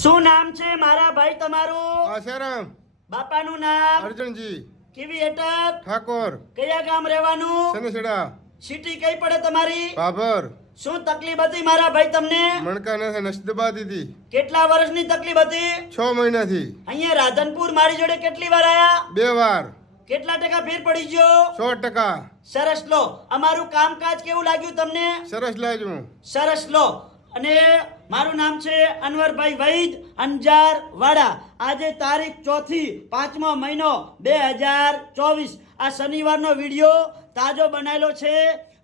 શું નામ છે મારા ભાઈ તમારું? આસારામ બાપાનું નામ? અર્જુનજી કેવી અટક? ઠાકોર કયા ગામ રહેવાનું? સનેસડા સિટી કઈ પડે તમારી? બાબર શું તકલીફ હતી મારા ભાઈ તમને? મણકા ને નસદબાતી હતી કેટલા વર્ષની તકલીફ હતી? 6 મહિનાથી અહીંયા રાધનપુર મારી જોડે કેટલી વાર આયા? 2 વાર કેટલા ટકા ફેર પડી ગયો? 100%. સરસ લો. અમારું કામકાજ કેવું લાગ્યું તમને? સરસ લાગ્યું. સરસ લો. અને મારું નામ છે અનવરભાઈ વૈદ, અંજાર વાડા. આજે તારીખ 4/5 મહિનો 2024. આ શનિવારનો વિડીયો તાજો બનાવેલો છે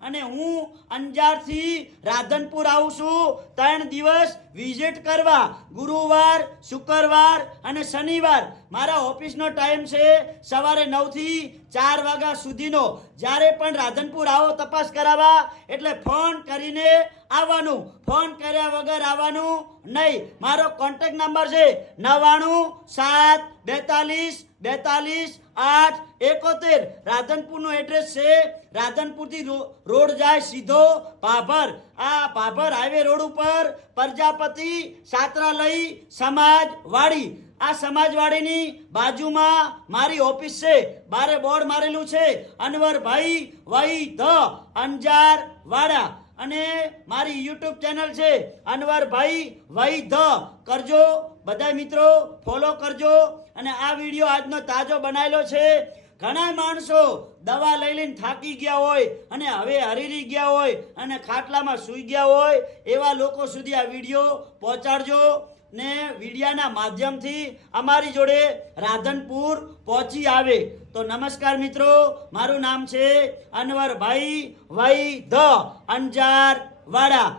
અને હું અંજારથી રાધનપુર આવું છું 3 દિવસ વિઝિટ કરવા. ગુરુવાર, શુક્રવાર અને શનિવાર મારા ઓફિસનો ટાઈમ છે સવારે 9 થી 4 વાગ્યા સુધીનો. જ્યારે પણ રાધનપુર આવો તપાસ કરાવવા એટલે ફોન કરીને આવવાનું, ફોન કર્યા વગર આવવાનું નહીં. મારો કોન્ટેક્ટ નંબર છે 9972422871. રાધનપુરનું એડ્રેસ છે, રાધનપુરથી રોડ જાય સીધો ભાભર. આ ભાભર હાઈવે રોડ ઉપર પ્રજાપતિ છાત્રાલય સમાજવાડી. આ સમાજવાડીની બાજુમાં મારી ઓફિસ છે. બારે બોર્ડ મારેલું છે અનવરભાઈ વૈદ અંજાર વાડા. અને મારી યુટ્યુબ ચેનલ છે અનવરભાઈ વૈદ. કરજો બધા મિત્રો, ફોલો કરજો. અને આ વિડીયો આજનો તાજો બનાવેલો છે. ઘણા માણસો દવા લઈ લઈને થાકી ગયા હોય અને હવે હરીરી ગયા હોય અને ખાટલામાં સૂઈ ગયા હોય, એવા લોકો સુધી આ વિડીયો પહોંચાડજો ને વિડિયાના માધ્યમથી અમારી જોડે રાધનપુર પહોંચી આવે. તો નમસ્કાર મિત્રો, મારું નામ છે અનવરભાઈ વૈદ અંજાર વાડા.